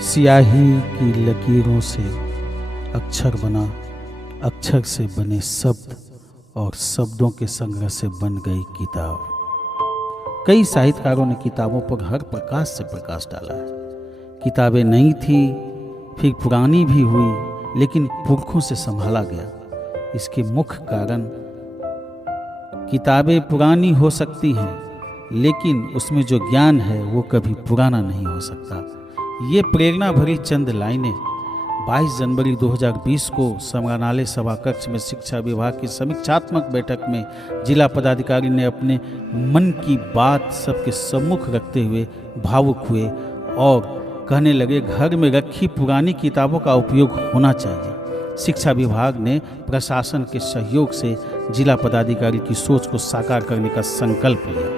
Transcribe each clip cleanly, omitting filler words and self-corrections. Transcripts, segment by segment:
स्याही की लकीरों से अक्षर बना, अक्षर से बने शब्द और शब्दों के संग्रह से बन गई किताब। कई साहित्यकारों ने किताबों पर हर प्रकाश से प्रकाश डाला है। किताबें नई थी, फिर पुरानी भी हुई, लेकिन पुरखों से संभाला गया। इसके मुख्य कारण किताबें पुरानी हो सकती हैं, लेकिन उसमें जो ज्ञान है वो कभी पुराना नहीं हो सकता। ये प्रेरणा भरी चंद लाइनें 22 जनवरी 2020 को संग्रहालय सभा कक्ष में शिक्षा विभाग की समीक्षात्मक बैठक में जिला पदाधिकारी ने अपने मन की बात सबके सम्मुख रखते हुए भावुक हुए और कहने लगे, घर में रखी पुरानी किताबों का उपयोग होना चाहिए। शिक्षा विभाग ने प्रशासन के सहयोग से जिला पदाधिकारी की सोच को साकार करने का संकल्प लिया,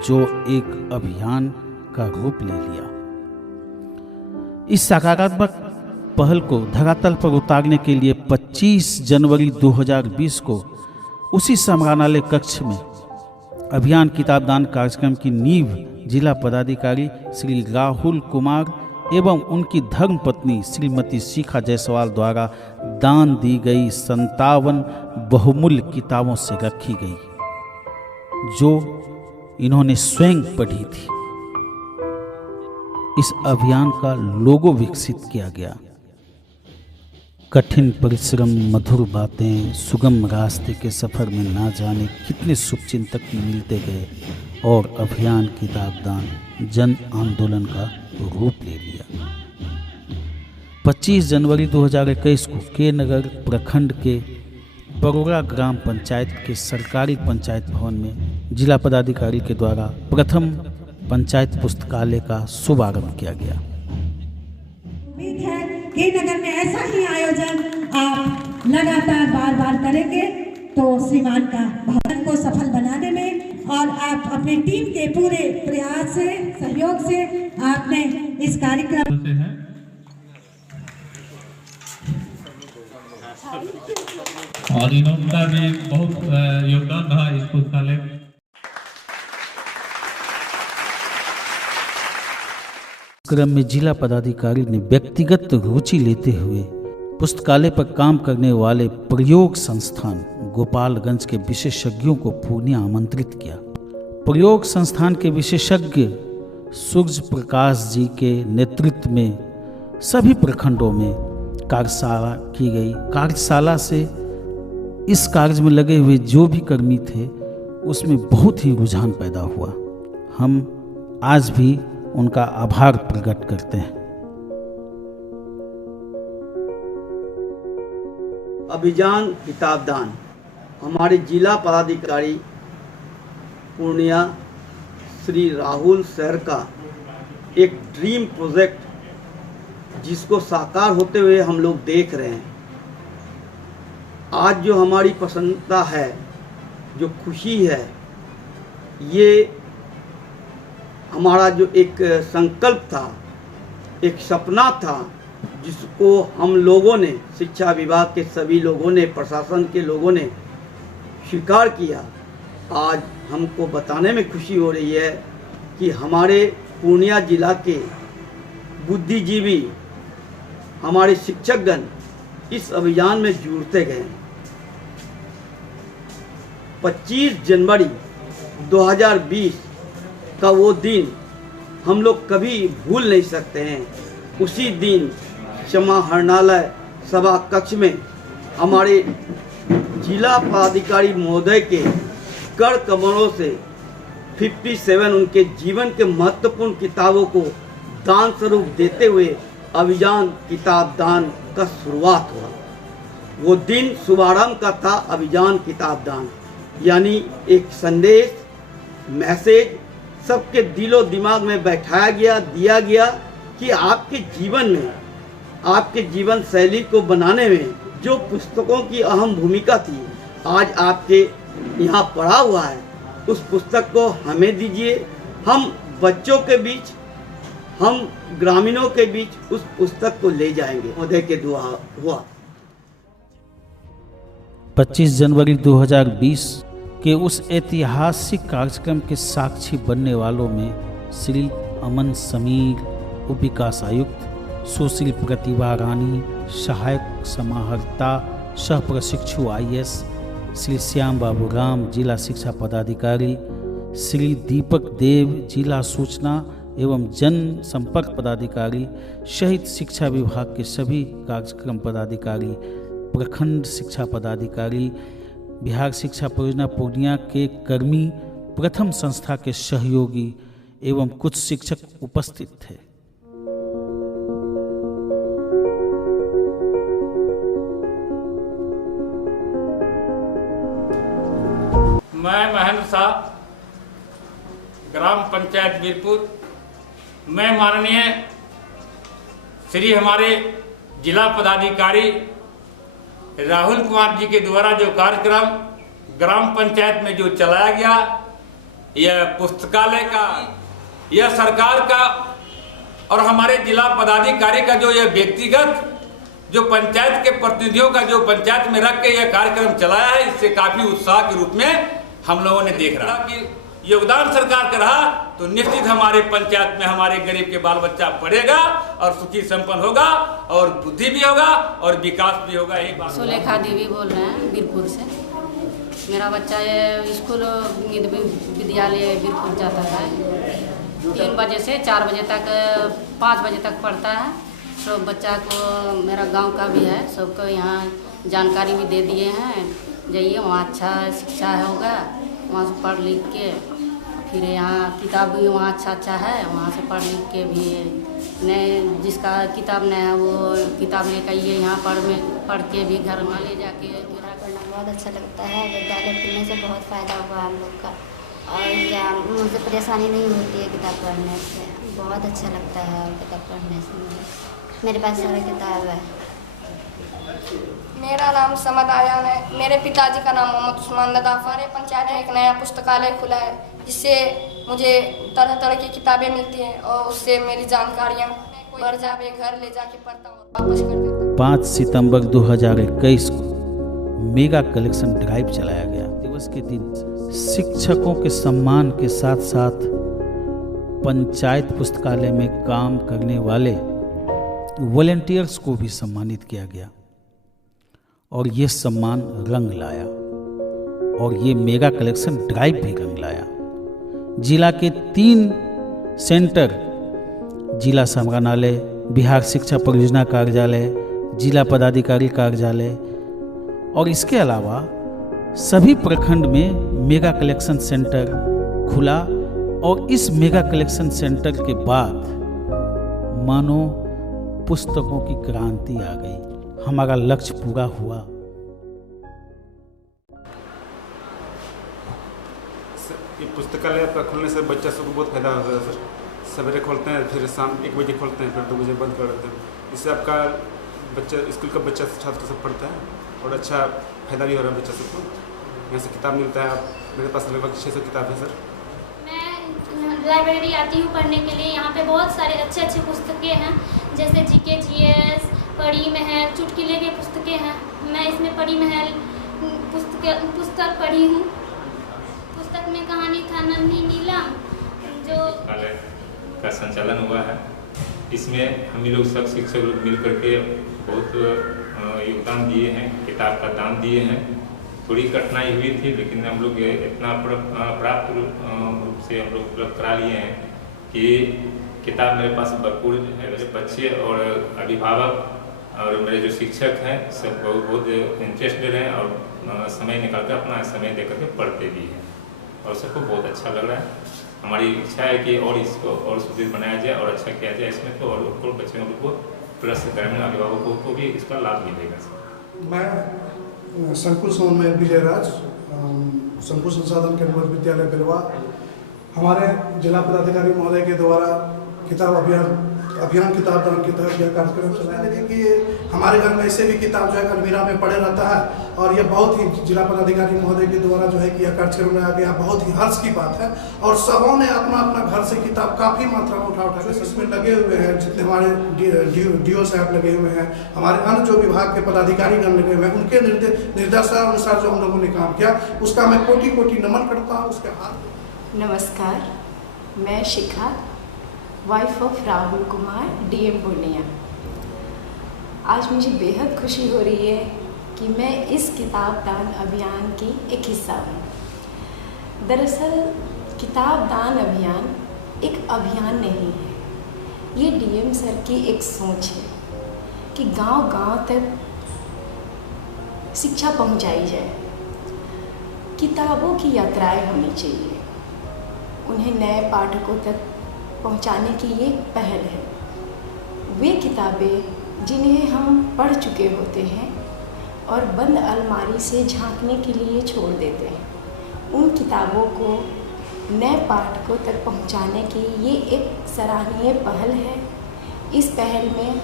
जो एक अभियान का रूप ले लिया। इस सकारात्मक पहल को धरातल पर उतारने के लिए 25 जनवरी 2020 को उसी संग्रहालय कक्ष में अभियान किताब दान कार्यक्रम की नींव जिला पदाधिकारी श्री राहुल कुमार एवं उनकी धर्मपत्नी श्रीमती शिखा जायसवाल द्वारा दान दी गई 57 बहुमूल्य किताबों से रखी गई, जो इन्होंने स्वयं पढ़ी थी। इस अभियान का लोगो विकसित किया गया। कठिन परिश्रम, मधुर बातें, सुगम रास्ते के सफर में ना जाने कितने शुभचिंतक मिलते गए और अभियान किताब दान जन आंदोलन का रूप ले लिया। 25 जनवरी 2021 को के नगर प्रखंड के परोरा ग्राम पंचायत के सरकारी पंचायत भवन में जिला पदाधिकारी के द्वारा प्रथम पंचायत पुस्तकालय का शुभारंभ किया गया। उम्मीद है कि नगर में ऐसा ही आयोजन आप लगातार बार करेंगे तो श्रीमान का भवन को सफल बनाने में और आप अपनी टीम के पूरे प्रयास से, सहयोग से आपने इस कार्यक्रम और इनका भी बहुत योगदान रहा इस पुस्तकालय। क्रम में जिला पदाधिकारी ने व्यक्तिगत रुचि लेते हुए पुस्तकालय पर काम करने वाले प्रयोग संस्थान गोपालगंज के विशेषज्ञों को पूर्णिया आमंत्रित किया। प्रयोग संस्थान के विशेषज्ञ सूर्य प्रकाश जी के नेतृत्व में सभी प्रखंडों में कार्यशाला की गई। कार्यशाला से इस कार्य में लगे हुए जो भी कर्मी थे उसमें बहुत ही रुझान पैदा हुआ। हम आज भी उनका आभार प्रकट करते हैं। अभियान किताब दान हमारे जिला पदाधिकारी पूर्णिया श्री राहुल सर का एक ड्रीम प्रोजेक्ट, जिसको साकार होते हुए हम लोग देख रहे हैं। आज जो हमारी प्रसन्नता है, जो खुशी है, ये हमारा जो एक संकल्प था, एक सपना था, जिसको हम लोगों ने, शिक्षा विभाग के सभी लोगों ने, प्रशासन के लोगों ने स्वीकार किया। आज हमको बताने में खुशी हो रही है कि हमारे पूर्णिया जिला के बुद्धिजीवी, हमारे शिक्षकगण इस अभियान में जुड़ते गए। 25 जनवरी 2020 का वो दिन हम लोग कभी भूल नहीं सकते हैं। उसी दिन समाहरणालय सभा कक्ष में हमारे जिला पदाधिकारी महोदय के कर कमरों से 57 उनके जीवन के महत्वपूर्ण किताबों को दान स्वरूप देते हुए अभियान किताब दान का शुरुआत हुआ। वो दिन शुभारंभ का था अभियान किताब दान, यानी एक संदेश, मैसेज सबके दिलो दिमाग में बैठाया गया, दिया गया कि आपके जीवन में, आपके जीवन शैली को बनाने में जो पुस्तकों की अहम भूमिका थी, आज आपके यहाँ पढ़ा हुआ है। उस पुस्तक को हमें दीजिए, हम बच्चों के बीच, हम ग्रामीणों के बीच उस पुस्तक को ले जाएंगे। महोदय के दुआ हुआ। 25 जनवरी 2020 के उस ऐतिहासिक कार्यक्रम के साक्षी बनने वालों में श्री अमन समीर, उप विकास आयुक्त, सुश्री प्रतिभा रानी, सहायक समाहर्ता सह प्रशिक्षु IAS श्री श्याम बाबू राम, जिला शिक्षा पदाधिकारी, श्री दीपक देव, जिला सूचना एवं जन संपर्क पदाधिकारी सहित शिक्षा विभाग के सभी कार्यक्रम पदाधिकारी, प्रखंड शिक्षा पदाधिकारी, बिहार शिक्षा परियोजना पूर्णिया के कर्मी, प्रथम संस्था के सहयोगी एवं कुछ शिक्षक उपस्थित थे। मैं महेंद्र शाह, ग्राम पंचायत वीरपुर। मैं माननीय श्री हमारे जिला पदाधिकारी राहुल कुमार जी के द्वारा जो कार्यक्रम ग्राम पंचायत में जो चलाया गया, यह पुस्तकालय का, यह सरकार का और हमारे जिला पदाधिकारी का जो यह व्यक्तिगत जो पंचायत के प्रतिनिधियों का जो पंचायत में रख के यह कार्यक्रम चलाया है, इससे काफी उत्साह के रूप में हम लोगों ने देख रहा कि योगदान सरकार का रहा तो निश्चित हमारे पंचायत में हमारे गरीब के बाल बच्चा पढ़ेगा और सुखी संपन्न होगा और बुद्धि भी होगा और विकास भी होगा। यही बात। सुलेखा देवी बोल रहे हैं वीरपुर से। मेरा बच्चा ये स्कूल विद्यालय वीरपुर जाता है, 3 बजे से 4 बजे तक 5 बजे तक पढ़ता है। सब बच्चा को मेरा गांव का भी है, सबको यहाँ जानकारी भी दे दिए हैं, जाइए वहाँ अच्छा शिक्षा होगा, वहाँ से पढ़ लिख के फिर यहाँ किताब भी वहाँ अच्छा है, वहाँ से पढ़ लिख के भी नए जिसका किताब नहीं है वो किताब लेकर ये यहाँ पढ़ के भी घर में ले जाके पढ़ना बहुत अच्छा लगता है। विद्यालय खुलने से बहुत फ़ायदा हुआ हम लोग का और क्या मुझे परेशानी नहीं होती है किताब पढ़ने से, बहुत अच्छा लगता है और किताब पढ़ने से मेरे पास सारे किताब है। मेरा नाम समद आयान है। मेरे पिताजी का नाम मोहम्मद उस्मान नदा। हमारे पंचायत में एक नया पुस्तकालय खुला है जिससे मुझे तरह तरह की किताबें मिलती हैं और उससे मेरी जानकारियाँ बढ़ जावे, घर ले जाके पढ़ता हूँ, वापस कर देता हूँ। 5 सितंबर 2021 को मेगा कलेक्शन ड्राइव चलाया गया। दिवस के दिन शिक्षकों के सम्मान के साथ साथ पंचायत पुस्तकालय में काम करने वाले वॉलंटियर्स को भी सम्मानित किया गया और ये सम्मान रंग लाया और ये मेगा कलेक्शन ड्राइव भी रंग लाया। जिला के 3 सेंटर, जिला संग्रहालय, बिहार शिक्षा परियोजना कार्यालय, जिला पदाधिकारी कार्यालय और इसके अलावा सभी प्रखंड में मेगा कलेक्शन सेंटर खुला और इस मेगा कलेक्शन सेंटर के बाद मानो पुस्तकों की क्रांति आ गई। हमारा लक्ष्य पूरा हुआ। ये पुस्तकालय आपका खुलने से बच्चा सबको बहुत फायदा होता है सर। सवेरे खोलते हैं, फिर शाम 1 बजे खोलते हैं, फिर 2 बजे बंद कर देते हैं। इससे आपका बच्चा, स्कूल का बच्चा, छात्र सब पढ़ता है और अच्छा फायदा भी हो रहा है बच्चा सबको। यहाँ से किताब मिलता है। मेरे पास लगभग 600 किताब है सर। मैं लाइब्रेरी आती हूँ पढ़ने के लिए। यहाँ पे बहुत सारे अच्छे अच्छे पुस्तकें हैं, जैसे GK GS, परी महल, चुटकुले की पुस्तकें हैं। मैं इसमें परी महल पुस्तक पढ़ी हूँ। पुस्तक में कहानी था नन्ही नीलम जो का संचालन हुआ है। इसमें हम लोग सब शिक्षक लोग मिल करके बहुत योगदान दिए हैं, किताब का दान दिए हैं। थोड़ी कठिनाई हुई थी लेकिन हम लोग इतना प्राप्त रूप से हम लोग उपलब्ध करा लिए हैं कि किताब मेरे पास भरपूर है। मेरे बच्चे और अभिभावक और मेरे जो शिक्षक हैं सब बहुत इंटरेस्टेड हैं और समय निकाल कर अपना समय दे करके पढ़ते भी हैं और सबको बहुत अच्छा लग रहा है। हमारी इच्छा है कि और इसको और सुदृढ़ बनाया जाए और अच्छा किया जाए इसमें तो, और बच्चों को प्लस ग्रामीण अभिभावकों को भी इसका लाभ मिलेगा। मैं संकुल सोन में विजयराज, संकुल संसाधन केंद्र विद्यालय बिलवा, हमारे जिला पदाधिकारी महोदय के द्वारा किताब अभियान किताब दान के तहत यह कार्यक्रम चलाया है कि हमारे घर में ऐसे भी किताब जो है अलमीरा में पड़े रहता है और ये बहुत ही जिला पदाधिकारी महोदय के द्वारा जो है कि यह कार्यक्रम लाया गया, बहुत ही हर्ष की बात है। और सबों ने अपना अपना घर से किताब काफ़ी मात्रा में उठा के इसमें लगे हुए हैं। जितने हमारे DO साहब लगे हुए हैं, हमारे अन्य जो विभाग के पदाधिकारीगण लगे हुए हैं, उनके निर्देशानुसार जो हम लोगों ने काम किया उसका मैं कोटि कोटि नमन करता हूँ। उसके हाथ नमस्कार, मैं Shikha, wife of Rahul Kumar, DM Purnia. आज मुझे बेहद खुशी हो रही है कि मैं इस किताब दान अभियान की एक हिस्सा हूँ। दरअसल किताब दान अभियान एक अभियान नहीं है, ये डीएम सर की एक सोच है कि गांव-गांव तक शिक्षा पहुंचाई जाए। किताबों की यात्राएं होनी चाहिए, उन्हें नए पाठकों तक पहुंचाने की ये पहल है। वे किताबें जिन्हें हम पढ़ चुके होते हैं और बंद अलमारी से झांकने के लिए छोड़ देते हैं, उन किताबों को नए पाठकों तक पहुंचाने की ये एक सराहनीय पहल है। इस पहल में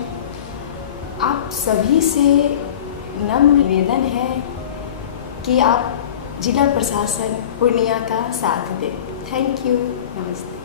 आप सभी से नम्र निवेदन है कि आप जिला प्रशासन पूर्णिया का साथ दें। थैंक यू, नमस्ते।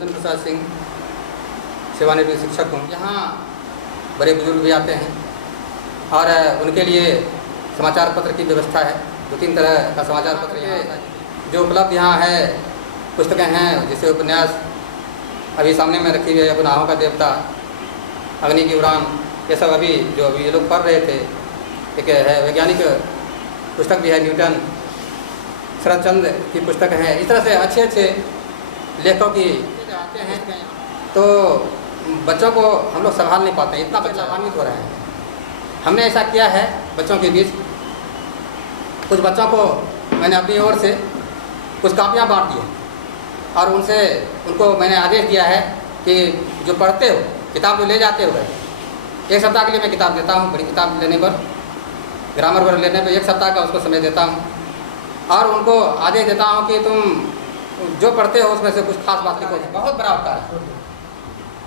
प्रसाद सिंह सेवानिवृत्त शिक्षक हूँ। यहाँ बड़े बुजुर्ग भी आते हैं और उनके लिए समाचार पत्र की व्यवस्था है। 2-3 तरह का समाचार पत्र यहाँ जो उपलब्ध यहाँ है, पुस्तकें हैं जैसे उपन्यास अभी सामने में रखी हुई है, गुनाहों का देवता, अग्नि की उड़ान, ये सब अभी ये लोग पढ़ रहे थे। एक है वैज्ञानिक पुस्तक भी है, न्यूटन, शरदचंद्र की पुस्तक है। इस तरह से अच्छे अच्छे लेखकों की आते हैं तो बच्चों को हम लोग संभाल नहीं पाते हैं, इतना बच्चा लाभान्वित हो रहे हैं। हमने ऐसा किया है बच्चों के बीच, कुछ बच्चों को मैंने अपनी ओर से कुछ कापियाँ बांट दी और उनको मैंने आदेश दिया है कि जो पढ़ते हो, किताब जो ले जाते हो, 1 सप्ताह के लिए मैं किताब देता हूँ। बड़ी किताब लेने पर, ग्रामर वर्ग लेने पर 1 सप्ताह का उसको समय देता हूँ और उनको आदेश देता हूँ कि तुम जो पढ़ते हो उसमें से कुछ खास बात लिखो। बहुत बड़ा उपकार है।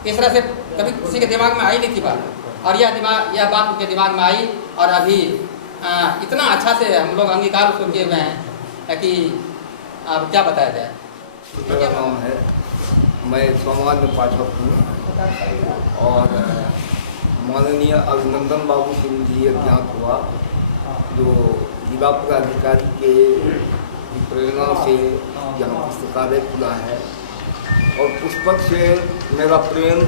इस तरह से कभी किसी के दिमाग में आई नहीं थी बात, और यह बात उनके दिमाग में आई और अभी इतना अच्छा से हम लोग अंगीकार उसको किए हुए हैं कि अब क्या बताया जाए। मेरा नाम है, मैं सामान्य पाठक हूँ और माननीय अभिनंदन बाबू से मुझे यह ज्ञात हुआ जो जिला पदाधिकारी के प्रेरणा से यहाँ पुस्तकालय खुला है और पुस्तक से मेरा प्रेम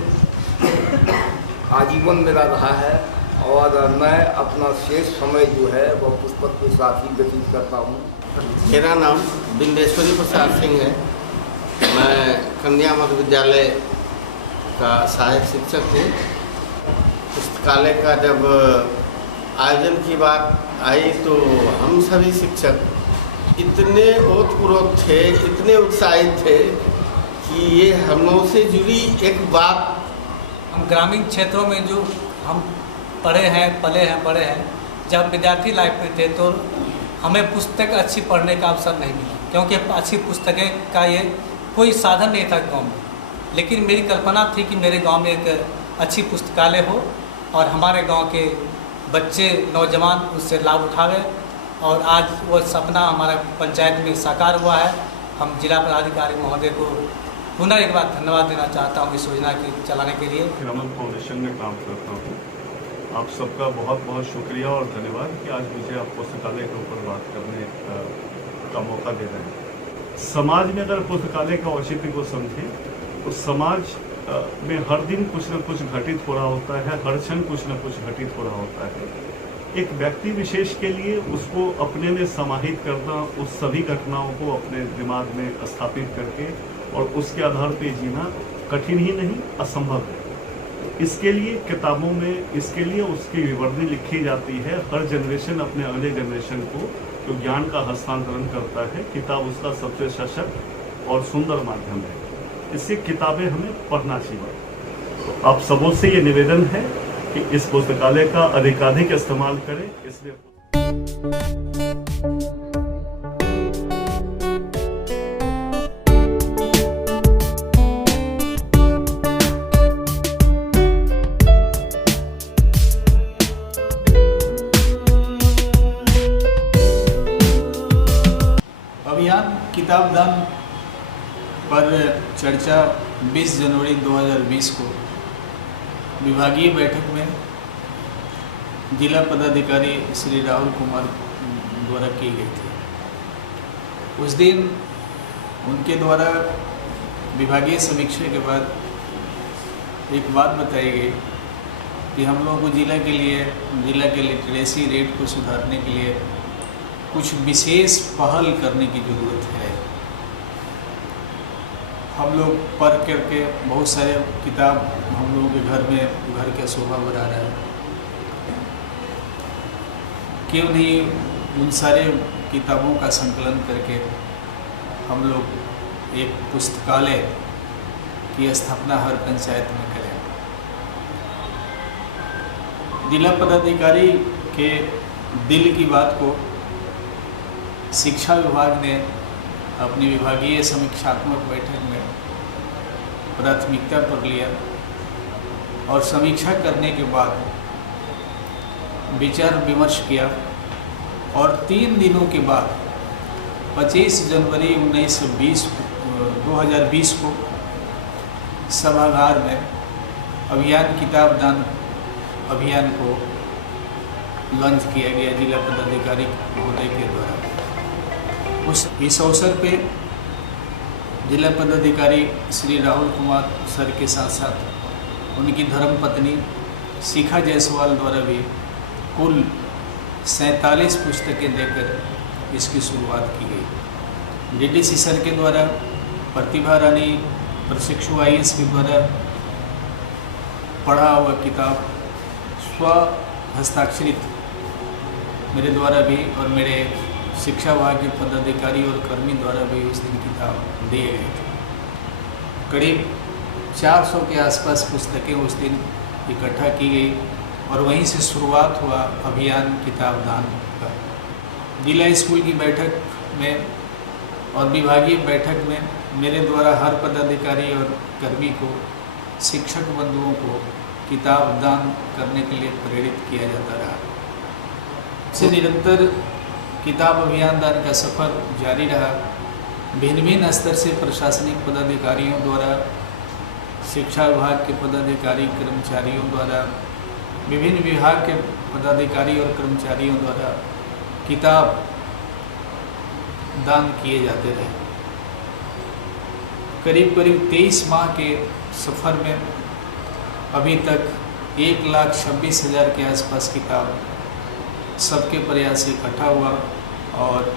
आजीवन मेरा रहा है और मैं अपना शेष समय जो है वह पुस्तक के साथ ही व्यतीत करता हूँ। मेरा नाम बिंदेश्वरी प्रसाद सिंह है। मैं कन्या मध्य विद्यालय का सहायक शिक्षक हूँ। पुस्तकालय का जब आयोजन की बात आई तो हम सभी शिक्षक इतने ओतप्रोत थे, इतने उत्साहित थे कि ये हम लोगों से जुड़ी एक बात। हम ग्रामीण क्षेत्रों में जो हम पढ़े हैं, पले हैं, बड़े हैं, जब विद्यार्थी लाइफ में थे तो हमें पुस्तक अच्छी पढ़ने का अवसर नहीं मिला, क्योंकि अच्छी पुस्तकें का ये कोई साधन नहीं था गांव में। लेकिन मेरी कल्पना थी कि मेरे गांव में एक अच्छी पुस्तकालय हो और हमारे गांव के बच्चे, नौजवान उससे लाभ उठावे और आज वो सपना हमारा पंचायत में साकार हुआ है। हम जिला पदाधिकारी महोदय को पुनः एक बार धन्यवाद देना चाहता हूँ इस योजना के चलाने के लिए। रमन फाउंडेशन में काम करता हूँ। आप सबका बहुत बहुत शुक्रिया और धन्यवाद कि आज मुझे आप पुस्तकालय के ऊपर बात करने का मौका दे रहे हैं। समाज में अगर पुस्तकालय का औचित्य को समझे तो समाज में हर दिन कुछ न कुछ घटित हो रहा होता है, हर क्षण कुछ न कुछ घटित हो रहा होता है। एक व्यक्ति विशेष के लिए उसको अपने में समाहित करना, उस सभी घटनाओं को अपने दिमाग में स्थापित करके और उसके आधार पर जीना कठिन ही नहीं, असंभव है। इसके लिए किताबों में, इसके लिए उसकी विवरणी लिखी जाती है। हर जनरेशन अपने अगले जनरेशन को जो ज्ञान का हस्तांतरण करता है, किताब उसका सबसे सशक्त और सुंदर माध्यम है। इससे किताबें हमें पढ़ना चाहिए। तो आप सबों से ये निवेदन है कि इस पुस्तकालय का अधिकाधिक इस्तेमाल करें। इसलिए किताब दान पर चर्चा 20 जनवरी 2020 को विभागीय बैठक में जिला पदाधिकारी श्री राहुल कुमार द्वारा की गई थी। उस दिन उनके द्वारा विभागीय समीक्षा के बाद एक बात बताई गई कि हम लोगों को जिला के लिटरेसी रेट को सुधारने के लिए कुछ विशेष पहल करने की ज़रूरत है। हम लोग पढ़ करके बहुत सारे किताब हम लोगों के घर के शोभा बढ़ा रहा है, क्यों नहीं उन सारे किताबों का संकलन करके हम लोग एक पुस्तकालय की स्थापना हर पंचायत में करें। जिला पदाधिकारी के दिल की बात को शिक्षा विभाग ने अपनी विभागीय समीक्षात्मक बैठक में प्राथमिकता पर लिया और समीक्षा करने के बाद विचार विमर्श किया और 3 दिनों के बाद 25 जनवरी 2020 को सभागार में अभियान किताब दान अभियान को लॉन्च किया गया जिला पदाधिकारी महोदय के द्वारा। इस अवसर पे जिला पदाधिकारी श्री राहुल कुमार सर के साथ साथ उनकी धर्मपत्नी शिखा जायसवाल द्वारा भी कुल 47 पुस्तकें देकर इसकी शुरुआत की गई। डीडीसी सर के द्वारा प्रतिभा रानी प्रशिक्षु IAS के द्वारा पढ़ा हुआ किताब स्व हस्ताक्षरित मेरे द्वारा भी और मेरे शिक्षा विभाग के पदाधिकारी और कर्मी द्वारा भी उस दिन किताब दिए गए थे। करीब 400 के आसपास पुस्तकें उस दिन इकट्ठा की गई और वहीं से शुरुआत हुआ अभियान किताब दान का। जिला स्कूल की बैठक में और विभागीय बैठक में मेरे द्वारा हर पदाधिकारी और कर्मी को शिक्षक बंधुओं को किताब दान करने के लिए प्रेरित किया जाता रहा। इससे निरंतर किताब अभियान दान का सफ़र जारी रहा। भिन्न भिन्न स्तर से प्रशासनिक पदाधिकारियों द्वारा, शिक्षा विभाग के पदाधिकारी कर्मचारियों द्वारा, विभिन्न विभाग के पदाधिकारी और कर्मचारियों द्वारा किताब दान किए जाते रहे। करीब 23 माह के सफ़र में अभी तक 1,26,000 के आसपास किताब सबके प्रयास से इकट्ठा हुआ और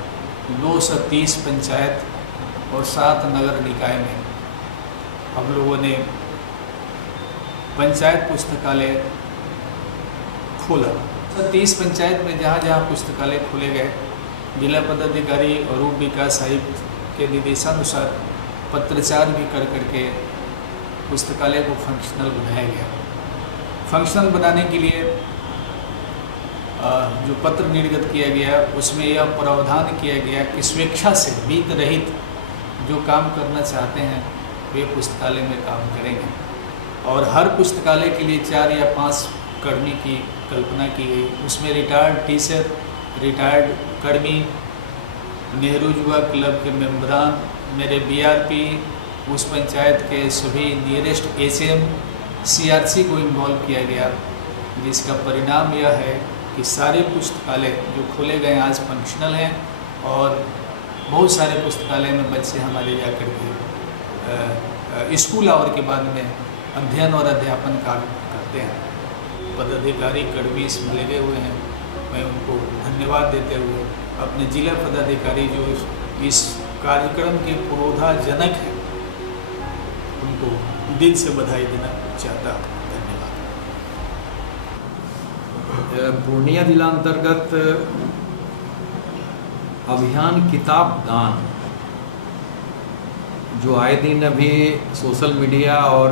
230 पंचायत और 7 नगर निकाय में हम लोगों ने पंचायत पुस्तकालय खोला। 30 पंचायत में जहाँ जहाँ पुस्तकालय खोले गए, जिला पदाधिकारी और उप विकास आयुक्त के निर्देशानुसार पत्राचार भी कर करके पुस्तकालय को फंक्शनल बनाया गया। फंक्शनल बनाने के लिए जो पत्र निर्गत किया गया उसमें यह प्रावधान किया गया कि स्वेच्छा से वित्त रहित जो काम करना चाहते हैं वे पुस्तकालय में काम करेंगे और हर पुस्तकालय के लिए 4 या 5 कर्मी की कल्पना की गई। उसमें रिटायर्ड टीचर, रिटायर्ड कर्मी, नेहरू युवा क्लब के मेंबरान, मेरे BRP, उस पंचायत के सभी नियरेस्ट HM, CRC को इन्वॉल्व किया गया, जिसका परिणाम यह है कि सारे पुस्तकालय जो खोले गए आज फंक्शनल हैं और बहुत सारे पुस्तकालय में बच्चे हमारे जाकर के स्कूल आवर के बाद में अध्ययन और अध्यापन कार्य करते हैं। पदाधिकारी कर्मी इसमें लगे हुए हैं। मैं उनको धन्यवाद देते हुए अपने जिला पदाधिकारी जो इस कार्यक्रम के पुरोधाजनक हैं उनको दिल से बधाई देना चाहता हूँ। पूर्णिया जिला अंतर्गत अभियान किताब दान जो आए दिन अभी सोशल मीडिया और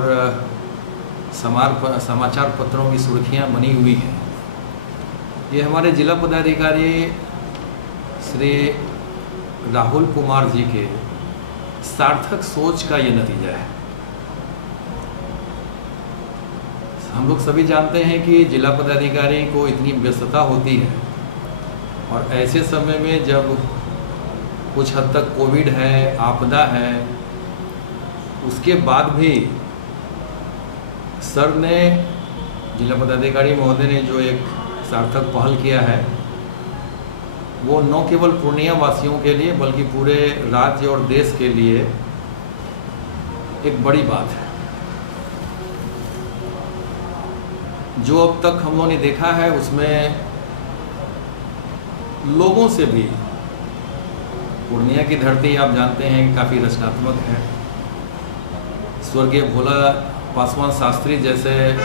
समाचार पत्रों की सुर्खियां बनी हुई हैं, ये हमारे जिला पदाधिकारी श्री राहुल कुमार जी के सार्थक सोच का ये नतीजा है। हम लोग सभी जानते हैं कि जिला पदाधिकारी को इतनी व्यस्तता होती है और ऐसे समय में जब कुछ हद तक कोविड है, आपदा है, उसके बाद भी सर ने, जिला पदाधिकारी महोदय ने जो एक सार्थक पहल किया है, वो न केवल पूर्णिया वासियों के लिए बल्कि पूरे राज्य और देश के लिए एक बड़ी बात है। जो अब तक हम लोगों ने देखा है उसमें लोगों से भी, पूर्णिया की धरती आप जानते हैं काफ़ी रचनात्मक है। स्वर्गीय भोला पासवान शास्त्री जैसे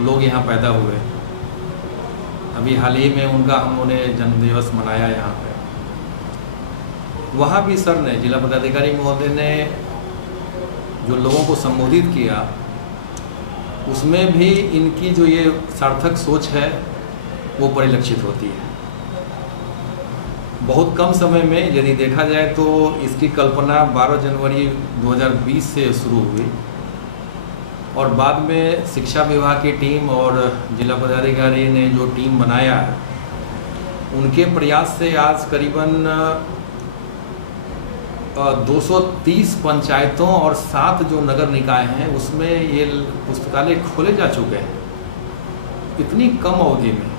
लोग यहाँ पैदा हुए। अभी हाल ही में उनका हम लोगों ने जन्मदिवस मनाया यहाँ पे। वहाँ भी सर ने, जिला पदाधिकारी महोदय ने जो लोगों को संबोधित किया, उसमें भी इनकी जो ये सार्थक सोच है वो परिलक्षित होती है। बहुत कम समय में यदि देखा जाए तो इसकी कल्पना 12 जनवरी 2020 से शुरू हुई और बाद में शिक्षा विभाग की टीम और जिला पदाधिकारी ने जो टीम बनाया, उनके प्रयास से आज करीबन 230 पंचायतों और 7 जो नगर निकाय हैं उसमें ये पुस्तकालय खोले जा चुके हैं इतनी कम अवधि में।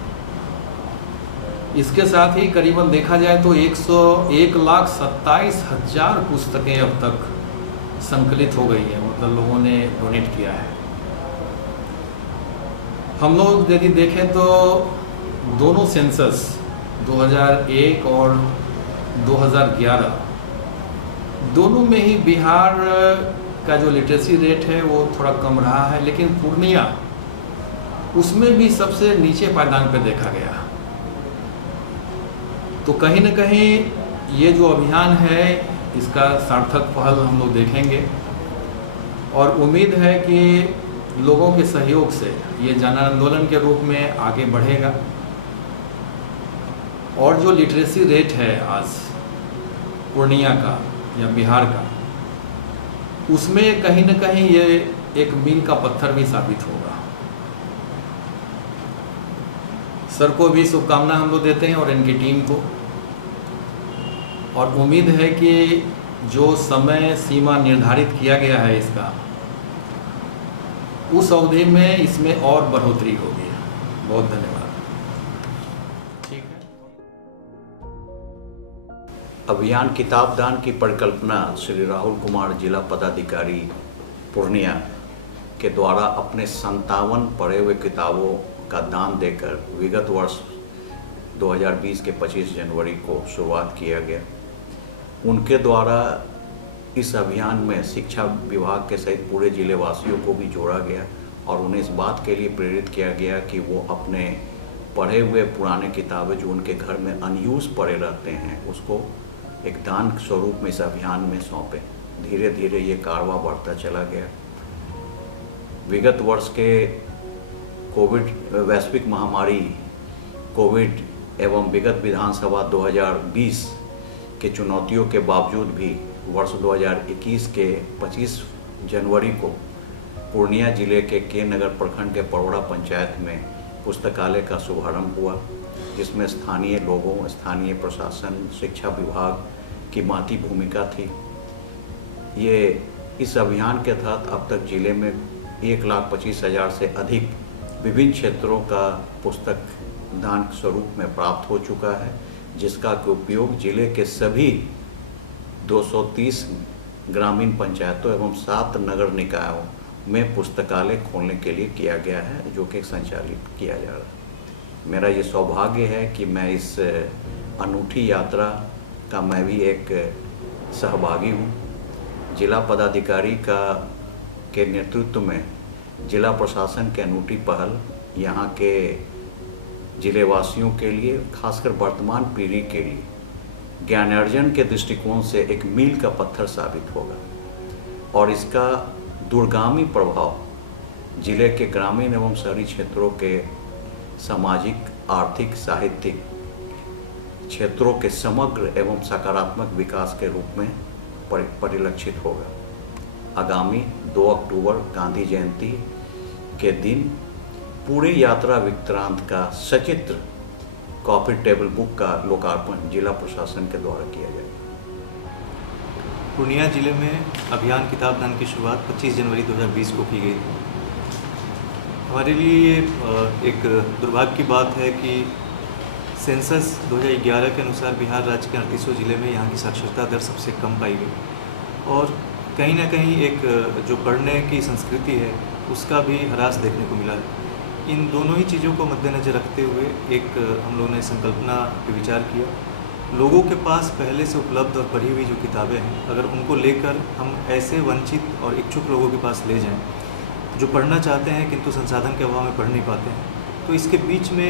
इसके साथ ही करीबन देखा जाए तो 1,27,000 पुस्तकें अब तक संकलित हो गई है, मतलब लोगों ने डोनेट किया है। हम लोग यदि देखें तो दोनों सेंसस 2001 और 2011 दोनों में ही बिहार का जो लिटरेसी रेट है वो थोड़ा कम रहा है, लेकिन पूर्णिया उसमें भी सबसे नीचे पायदान पे देखा गया। तो कहीं न कहीं ये जो अभियान है इसका सार्थक पहल हम लोग देखेंगे और उम्मीद है कि लोगों के सहयोग से ये जन आंदोलन के रूप में आगे बढ़ेगा और जो लिटरेसी रेट है आज पूर्णिया का या बिहार का, उसमें कहीं न कहीं ये एक मील का पत्थर भी साबित होगा। सर को भी शुभकामना हम लोग देते हैं और इनकी टीम को, और उम्मीद है कि जो समय सीमा निर्धारित किया गया है इसका, उस अवधि में इसमें और बढ़ोतरी होगी। बहुत धन्यवाद। अभियान किताब दान की परिकल्पना श्री राहुल कुमार जिला पदाधिकारी पूर्णिया के द्वारा अपने 57 पढ़े हुए किताबों का दान देकर विगत वर्ष 2020 के 25 जनवरी को शुरुआत किया गया। उनके द्वारा इस अभियान में शिक्षा विभाग के सहित पूरे जिले वासियों को भी जोड़ा गया और उन्हें इस बात के लिए प्रेरित किया गया कि वो अपने पढ़े हुए पुराने किताबें जो उनके घर में अनयूज पड़े रहते हैं उसको एक दान स्वरूप में इस अभियान में सौंपें। धीरे धीरे ये कारवां बढ़ता चला गया। विगत वर्ष के कोविड वैश्विक महामारी कोविड एवं विगत विधानसभा 2020 के चुनौतियों के बावजूद भी वर्ष 2021 के 25 जनवरी को पूर्णिया जिले के नगर प्रखंड के परोड़ा पंचायत में पुस्तकालय का शुभारंभ हुआ, जिसमें स्थानीय लोगों, स्थानीय प्रशासन, शिक्षा विभाग की महती भूमिका थी। ये इस अभियान के तहत अब तक जिले में 1,25,000 से अधिक विभिन्न क्षेत्रों का पुस्तक दान स्वरूप में प्राप्त हो चुका है, जिसका उपयोग जिले के सभी 230 ग्रामीण पंचायतों एवं 7 नगर निकायों में पुस्तकालय खोलने के लिए किया गया है, जो कि संचालित किया जा रहा है। मेरा ये सौभाग्य है कि मैं इस अनूठी यात्रा का मैं भी एक सहभागी हूँ। जिला पदाधिकारी के नेतृत्व में जिला प्रशासन की अनूठी पहल यहाँ के जिलेवासियों के लिए, खासकर वर्तमान पीढ़ी के लिए ज्ञानार्जन के दृष्टिकोण से एक मील का पत्थर साबित होगा और इसका दूरगामी प्रभाव जिले के ग्रामीण एवं शहरी क्षेत्रों के सामाजिक, आर्थिक, साहित्यिक क्षेत्रों के समग्र एवं सकारात्मक विकास के रूप में परिलक्षित होगा। आगामी 2 अक्टूबर गांधी जयंती के दिन पूरे यात्रा वृत्तांत का सचित्र कॉपी टेबल बुक का लोकार्पण जिला प्रशासन के द्वारा किया जाएगा। पूर्णिया जिले में अभियान किताब दान की शुरुआत 25 जनवरी 2020 को की गई थी। हमारे लिए ये एक दुर्भाग्य की बात है कि सेंसस 2011 के अनुसार बिहार राज्य के 38 जिले में यहाँ की साक्षरता दर सबसे कम पाई गई और कहीं ना कहीं एक जो पढ़ने की संस्कृति है उसका भी ह्रास देखने को मिला है। इन दोनों ही चीज़ों को मद्देनज़र रखते हुए एक हम लोगों ने संकल्पना पे विचार किया। लोगों के पास पहले से उपलब्ध और पढ़ी हुई जो किताबें हैं, अगर उनको लेकर हम ऐसे वंचित और इच्छुक लोगों के पास ले जाएं जो पढ़ना चाहते हैं किंतु संसाधन के अभाव में पढ़ नहीं पाते हैं, तो इसके बीच में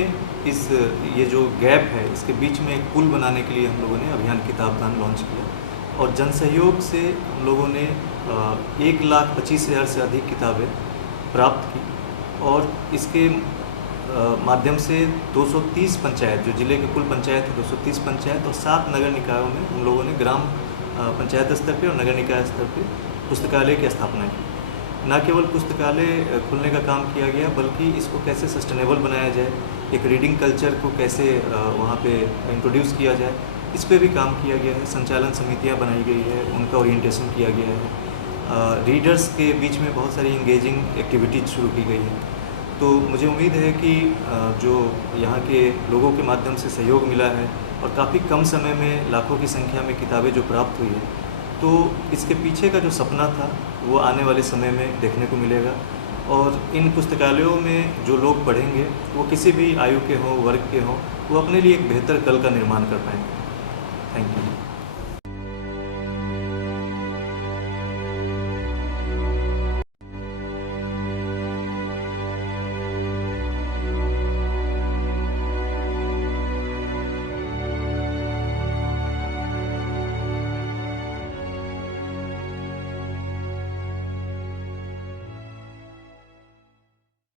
ये जो गैप है इसके बीच में एक पुल बनाने के लिए हम लोगों ने अभियान किताब दान लॉन्च किया और जन सहयोग से हम लोगों ने 1,25,000 से अधिक किताबें प्राप्त की और इसके माध्यम से 230 पंचायत, जो जिले के कुल पंचायत है 230 पंचायत और 7 नगर निकायों में हम लोगों ने ग्राम पंचायत स्तर पे और नगर निकाय स्तर पे पुस्तकालय की स्थापना की। न केवल पुस्तकालय खुलने का काम किया गया बल्कि इसको कैसे सस्टेनेबल बनाया जाए, एक रीडिंग कल्चर को कैसे वहाँ पे इंट्रोड्यूस किया जाए, इस पे भी काम किया गया है। संचालन समितियाँ बनाई गई है, उनका ओरिएंटेशन किया गया है। रीडर्स के बीच में बहुत सारी इंगेजिंग एक्टिविटीज़ शुरू की गई हैं। तो मुझे उम्मीद है कि जो यहाँ के लोगों के माध्यम से सहयोग मिला है और काफ़ी कम समय में लाखों की संख्या में किताबें जो प्राप्त हुई है, तो इसके पीछे का जो सपना था वो आने वाले समय में देखने को मिलेगा और इन पुस्तकालयों में जो लोग पढ़ेंगे वो किसी भी आयु के हों, वर्ग के हों, वो अपने लिए एक बेहतर कल का निर्माण कर पाएंगे। Thank you.